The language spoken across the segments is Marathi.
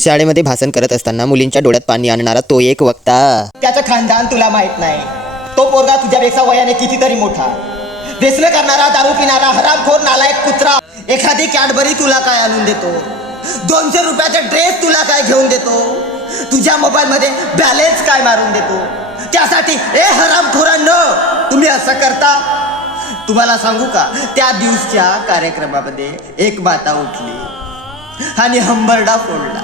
शाळेमध्ये भाषण करत असताना मुलींच्या डोळ्यात पाणी आणणारा तो एक वक्ता. त्याचं खानदान तुला माहित नाही. तो पोरगा तुझ्यापेक्षा वयाने कितीतरी मोठा. व्यसन करणारा, दारू पिणारा, हरामखोर, नालायक कुत्रा. एखादी कॅडबरी तुला काय आणून देतो? 200 रुपयाचा ड्रेस तुला काय घेऊन देतो? तुझ्या मोबाईल मध्ये बॅलेन्स काय मारून देतो? त्यासाठी ए हरामखोरांनो, तुम्ही असं करता? तुम्हाला सांगू का, त्या दिवसच्या कार्यक्रमामध्ये एक माता उठली आणि हंबरडा फोडला.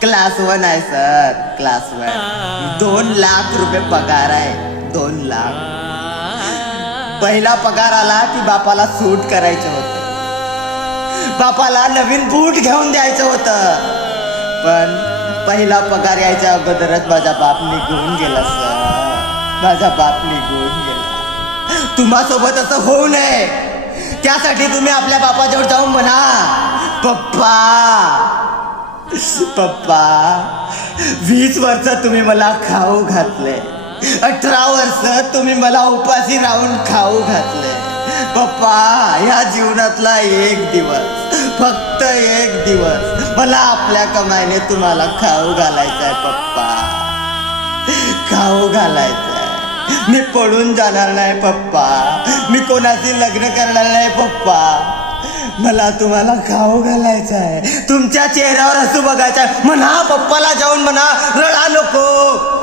क्लास 1 आहे सर, क्लास 1. 2 लाख रुपये पगार आहे, 2 लाख. पहिला पगार आला की बापाला सूट करायचं होतं, बापाला नवीन बूट घेऊन द्यायचं होतं. पण पहिला पगार यायच्या अगोदरच माझा बाप निघून गेला सर, माझा बाप निघून गेला. तुम्हासोबत असं होऊ नये, त्यासाठी तुम्ही आपल्या बापाजवळ जाऊन म्हणा, पप्पा पप्पा 20 वर्ष तुम्ही मला खाऊ घातले, 18 वर्ष तुम्ही मला उपाशी राहून खाऊ घातले. पप्पा, या जीवनातला एक दिवस, फक्त एक दिवस मला आपल्या कमाईने तुम्हाला खाऊ घालायचंय पप्पा, खाऊ घालायचंय. मी पळून जाणार नाही पप्पा, मी कोणाशी लग्न करणार नाही पप्पा, मला तुम्हाला खाऊ घालायचं आहे, तुमच्या चेहऱ्यावर हसू बघायचं आहे. म्हणा पप्पाला जाऊन म्हणा, रडा नको.